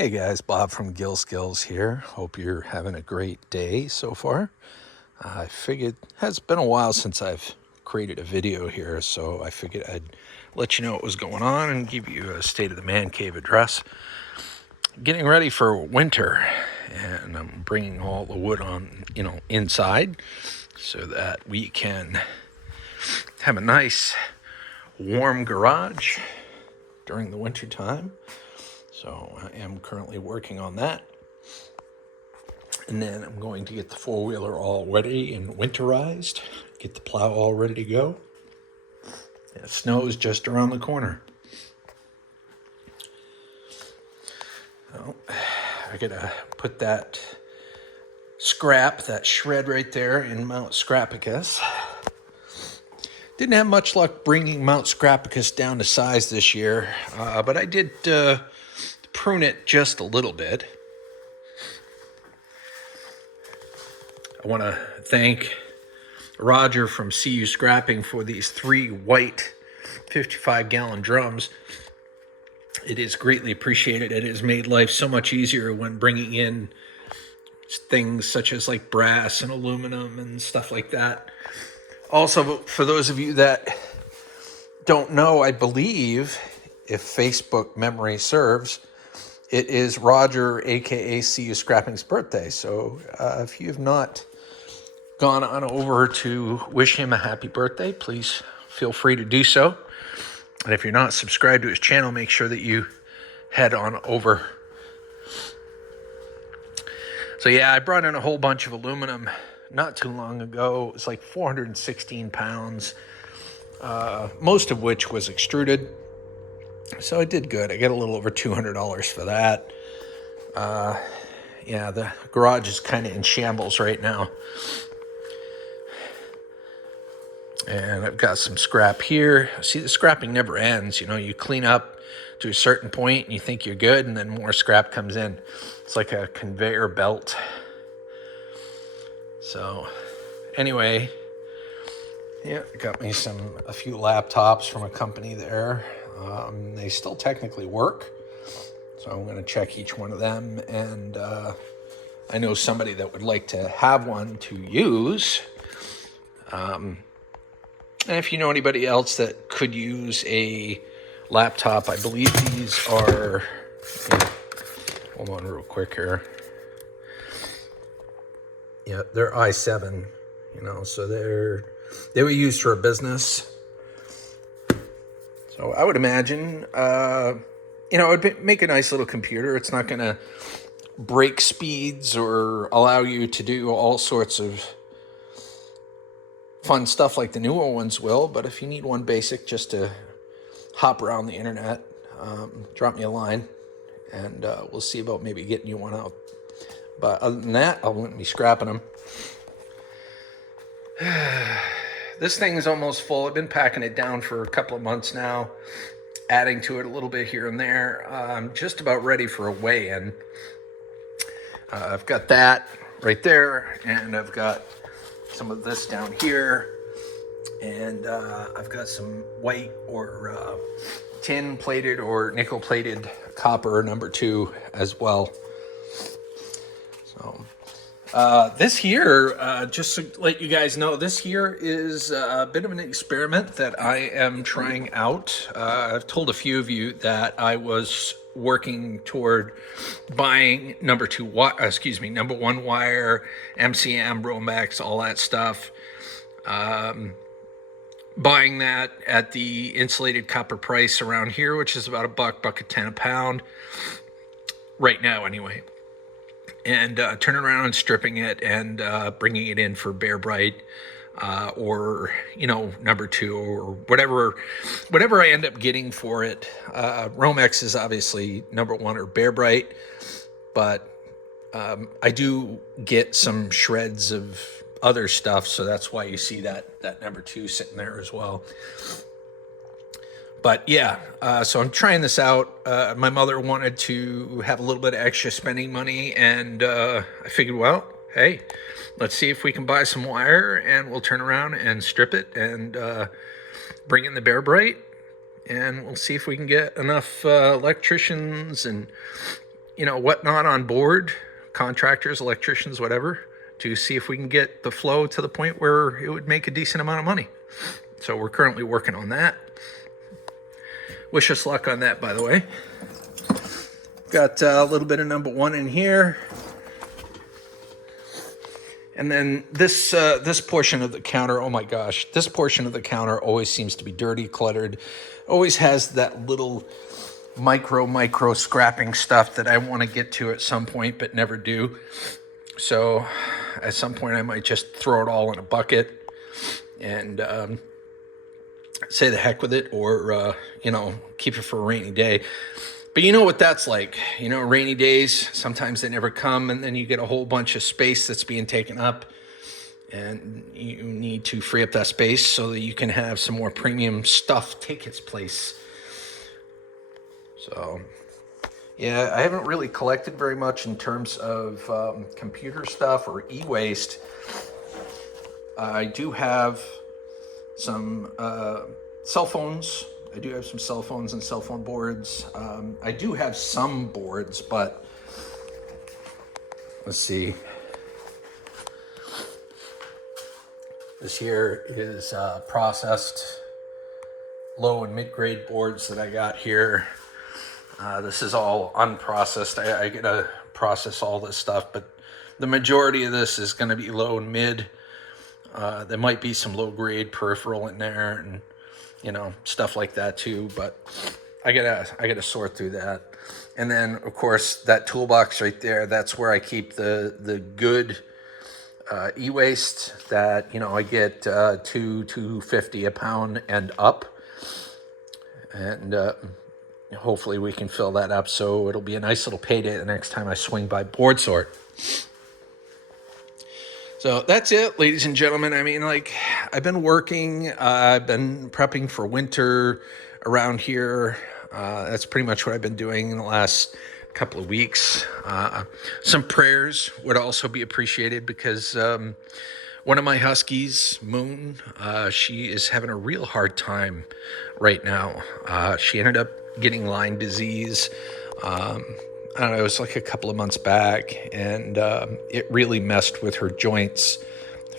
Hey guys, Bob from Gill Skills here. Hope you're having a great day so far. I figured it has been a while since I've created a video here, so I figured I'd let you know what was going on and give you a state of the man cave address. Getting ready for winter, and I'm bringing all the wood on, inside so that we can have a nice warm garage during the winter time. So I am currently working on that. And then I'm going to get the four-wheeler all ready and winterized, get the plow all ready to go. And it snows just around the corner. So I gotta put that shred right there in Mount Scrapicus. Didn't have much luck bringing Mount Scrapicus down to size this year, but I did prune it just a little bit. I want to thank Roger from CU Scrapping for these 3 white 55-gallon drums. It is greatly appreciated. It has made life so much easier when bringing in things such as like brass and aluminum and stuff like that. Also, for those of you that don't know, I believe, if Facebook memory serves, it is Roger, aka CU Scrapping's birthday. So if you have not gone on over to wish him a happy birthday, please feel free to do so. And if you're not subscribed to his channel, make sure that you head on over. So yeah, I brought in a whole bunch of aluminum not too long ago. It was like 416 pounds, most of which was extruded. So I did good. I got a little over $200 for that. Yeah, the garage is kind of in shambles right now. And I've got some scrap here. See, the scrapping never ends. You clean up to a certain point and you think you're good, and then more scrap comes in. It's like a conveyor belt. So anyway, yeah, got me a few laptops from a company there. They still technically work, so I'm going to check each one of them. And I know somebody that would like to have one to use. And if you know anybody else that could use a laptop, I believe these are, hold on real quick here. Yeah, they're i7, so they were used for a business. So I would imagine, it would make a nice little computer. It's not going to break speeds or allow you to do all sorts of fun stuff like the newer ones will, but if you need one basic just to hop around the internet, drop me a line, and we'll see about maybe getting you one out. But other than that, I wouldn't be scrapping them. This thing is almost full. I've been packing it down for a couple of months now, adding to it a little bit here and there. I'm just about ready for a weigh-in. I've got that right there, and I've got some of this down here, and I've got some white or tin plated or nickel plated copper number 2 as well. So this here, just to let you guys know, this here is a bit of an experiment that I am trying out. I've told a few of you that I was working toward buying number 1 wire, MCM, Romex, all that stuff. Buying that at the insulated copper price around here, which is about $1.10 a pound right now anyway. And turning around and stripping it and bringing it in for Bear Bright or number 2 or whatever I end up getting for it. Romex is obviously number 1 or Bear Bright, but I do get some shreds of other stuff, so that's why you see that number 2 sitting there as well. But yeah, so I'm trying this out. My mother wanted to have a little bit of extra spending money, and I figured, well, hey, let's see if we can buy some wire, and we'll turn around and strip it and bring in the Bear Bright, and we'll see if we can get enough electricians and whatnot on board, contractors, electricians, whatever, to see if we can get the flow to the point where it would make a decent amount of money. So we're currently working on that. Wish us luck on that, by the way. Got a little bit of number 1 in here. And then this portion of the counter, oh my gosh, this portion of the counter always seems to be dirty, cluttered. Always has that little micro scrapping stuff that I want to get to at some point, but never do. So at some point I might just throw it all in a bucket and say the heck with it, or keep it for a rainy day. But you know what that's like. Rainy days, sometimes they never come, and then you get a whole bunch of space that's being taken up, and you need to free up that space so that you can have some more premium stuff take its place. So, yeah, I haven't really collected very much in terms of computer stuff or e-waste. I do have some cell phones. I do have some cell phones and cell phone boards. I do have some boards, but let's see. This here is processed low and mid-grade boards that I got here. This is all unprocessed. I gotta process all this stuff, but the majority of this is going to be low and mid. There might be some low-grade peripheral in there, and stuff like that too. But I gotta sort through that. And then of course that toolbox right there, that's where I keep the good e-waste that I get $2.50 a pound and up, and hopefully we can fill that up, so it'll be a nice little payday the next time I swing by board sort. So that's it, ladies and gentlemen. I mean, I've been working, I've been prepping for winter around here. That's pretty much what I've been doing in the last couple of weeks. Some prayers would also be appreciated, because one of my huskies, Moon, she is having a real hard time right now. She ended up getting Lyme disease. I don't know, it was like a couple of months back, and it really messed with her joints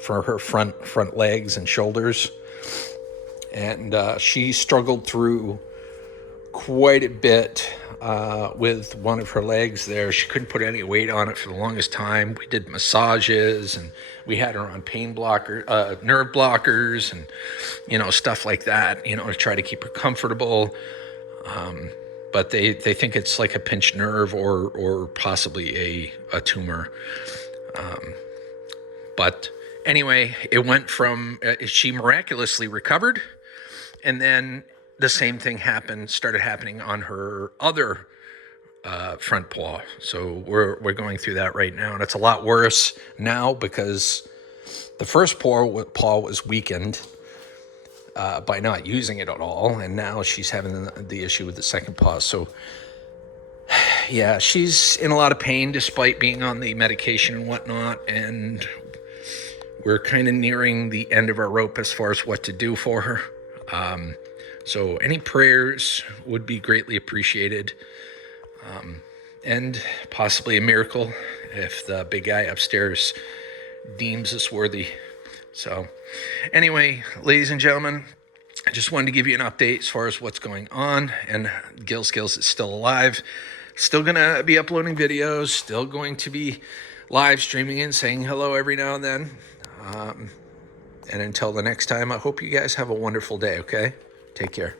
for her front legs and shoulders. And she struggled through quite a bit with one of her legs there. She couldn't put any weight on it for the longest time. We did massages, and we had her on nerve blockers, and stuff like that, to try to keep her comfortable. But they think it's like a pinched nerve or possibly a tumor. But anyway, it went from she miraculously recovered, and then the same thing started happening on her other front paw. So we're going through that right now, and it's a lot worse now because the first paw was weakened by not using it at all, and now she's having the issue with the second paw. So yeah, she's in a lot of pain despite being on the medication and whatnot, and we're kind of nearing the end of our rope as far as what to do for her. So any prayers would be greatly appreciated, and possibly a miracle if the big guy upstairs deems us worthy. So anyway, ladies and gentlemen, I just wanted to give you an update as far as what's going on. And Gil Skills is still alive, still going to be uploading videos, still going to be live streaming and saying hello every now and then. And until the next time, I hope you guys have a wonderful day, okay? Take care.